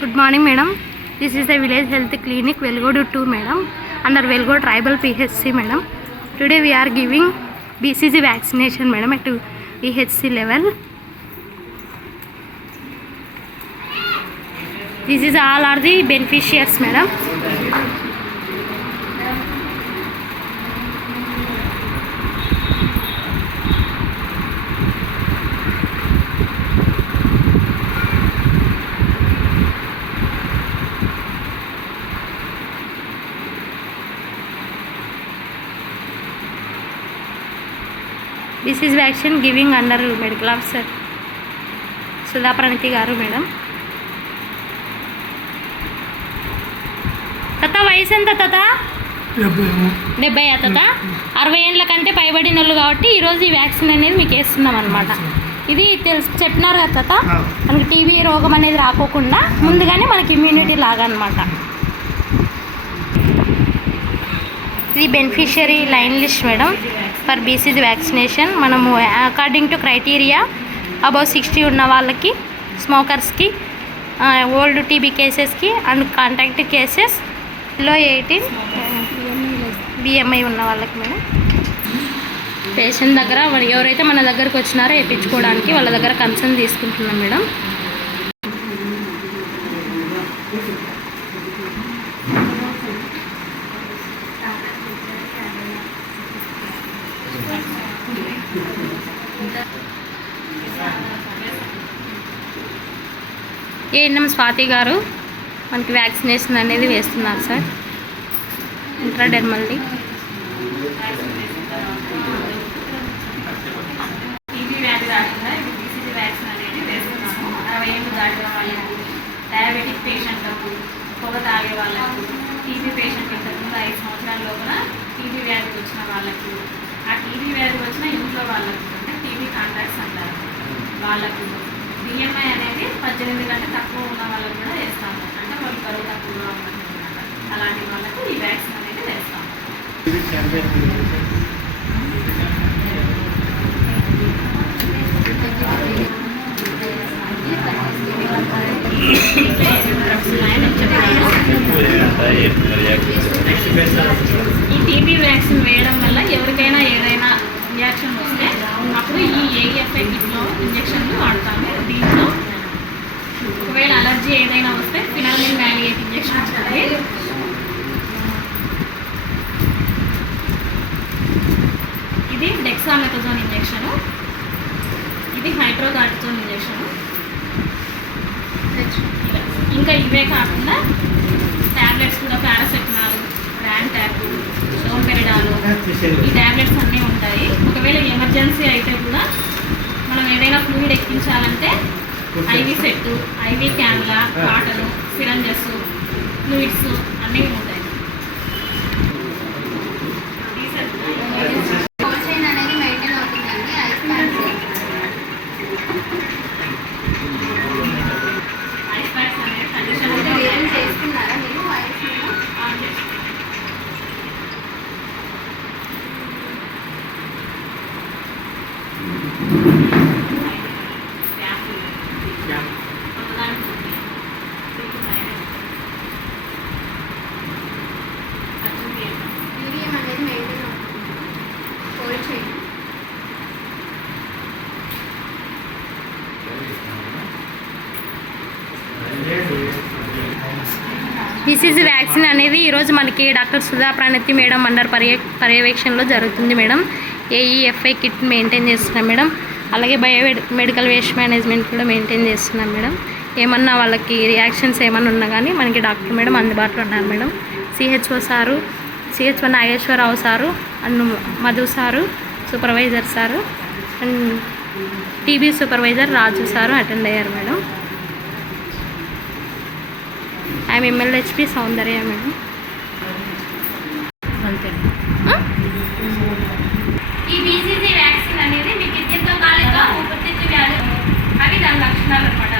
Good morning, madam. This is the village health clinic, Velgodu 2, madam, under Velgodu Tribal PHC, madam. Today we are giving BCG vaccination, madam, at VHC level. This is all are the beneficiaries, This is vaccine giving under medical officer Sudha Praniti garu, madam. తాత వయసు ఎంత తాత డెబ్బై తాత అరవై ఏళ్ళ కంటే పైబడిన వాళ్ళు కాబట్టి ఈరోజు ఈ వ్యాక్సిన్ అనేది మీకు వేస్తున్నాం అనమాట ఇది తెలుసు చెప్పినారు కదా తాత మనకి టీబీ రోగం అనేది రాకోకుండా ముందుగానే మనకి ఇమ్యూనిటీ లాగా అనమాట ఇది beneficiary line list madam for BCG vaccination మనము according to criteria above sixty ఉన్న వాళ్ళకి స్మోకర్స్కి ఓల్డ్ టీబీ కేసెస్కి అండ్ కాంటాక్ట్ కేసెస్లో ఎయిటీన్ బిఎంఐ ఉన్న వాళ్ళకి మేడం. పేషెంట్ దగ్గర ఎవరైతే మన దగ్గరకు వచ్చినారో వేయించుకోవడానికి వాళ్ళ దగ్గర కన్సర్న్ తీసుకుంటున్నాం మేడం. ఏఎన్ఎం స్వాతి గారు మనకి వ్యాక్సినేషన్ అనేది వేస్తున్నారు సార్. ఇంట్రాడెర్మల్ది. డయాబెటిక్ పేషెంట్లకు పొగ తాగే వాళ్ళకు టీబీ పేషెంట్లకు ఐదు సంవత్సరాల లోపల టీబీ వ్యాధి వచ్చిన వాళ్ళకు టీవీ టీబీ వ్యాధి వచ్చిన ఇంట్లో వాళ్ళకు అంటే టీవీ కాంటాక్ట్స్ అంటారు. వాళ్ళకు బిఎంఐ అనేది పద్దెనిమిది కంటే తక్కువ ఉన్న వాళ్ళకు కూడా వేస్తాము. అంటే వాళ్ళు బరువు తక్కువగా ఉన్నట్టు అలాంటి వాళ్ళకు ఈ వ్యాక్సిన్ అనేది వేస్తాము ఈ టీబీ వ్యాక్సిన్ వేయడం వల్ల ఎవరికైనా ఏదైనా రియాక్షన్ వస్తే అప్పుడు ఈ ఏఎఫ్ఐ కిట్లో ఇంజక్షన్లు వాడతాము. దీంట్లో ఒకవేళ అలర్జీ ఏదైనా వస్తే ఫినామిన్ మ్యాలియేట్ ఇంజెక్షన్ ఇచ్చాలి ఇది డెక్సామెథజోన్ ఇంజెక్షను. ఇది హైడ్రోగార్టిజోన్ ఇంజక్షను. ఇంకా ఇవే కాకుండా టాబ్లెట్స్ కూడా పారాసెటమాల్ ర్యాన్ డోన్ పెరడాలు ఈ టాబ్లెట్స్ అన్నీ ఉంటాయి. ఒకవేళ ఎమర్జెన్సీ అయితే కూడా మనం ఏదైనా ఫ్లూయిడ్ ఎక్కించాలంటే ఐవి సెట్ ఐవి క్యాన్లా కాటలు సిరంజెస్ ఫ్లూయిడ్స్ అన్నీ ఉంటాయి అనేది మెయింటైన్ అవుతుందండి ఐస్ బీసీజీ వ్యాక్సిన్ అనేది ఈరోజు మనకి doctor Sudha Pranathi madam under పర్య పర్యవేక్షణలో జరుగుతుంది మేడం. ఏఈఎఫ్ఐ కిట్ మెయింటైన్ చేస్తున్నాం మేడం. అలాగే బయో మెడికల్ వేస్ట్ మేనేజ్మెంట్ కూడా మెయింటైన్ చేస్తున్నాం మేడం. ఏమన్నా వాళ్ళకి రియాక్షన్స్ ఏమన్నా ఉన్నా కానీ మనకి డాక్టర్ మేడం అందుబాటులో ఉన్నారు madam. CHO sir CHO Nageswara Rao sir and Madhu sir supervisor sir and TB supervisor Raju sir attend అయ్యారు madam. I'm MLHP Soundarya madam. ఈ బీసీసీ వ్యాక్సిన్ అనేది మీ కిడ్నీతో కాలేక అవి దాని లక్షణాలు అనమాట.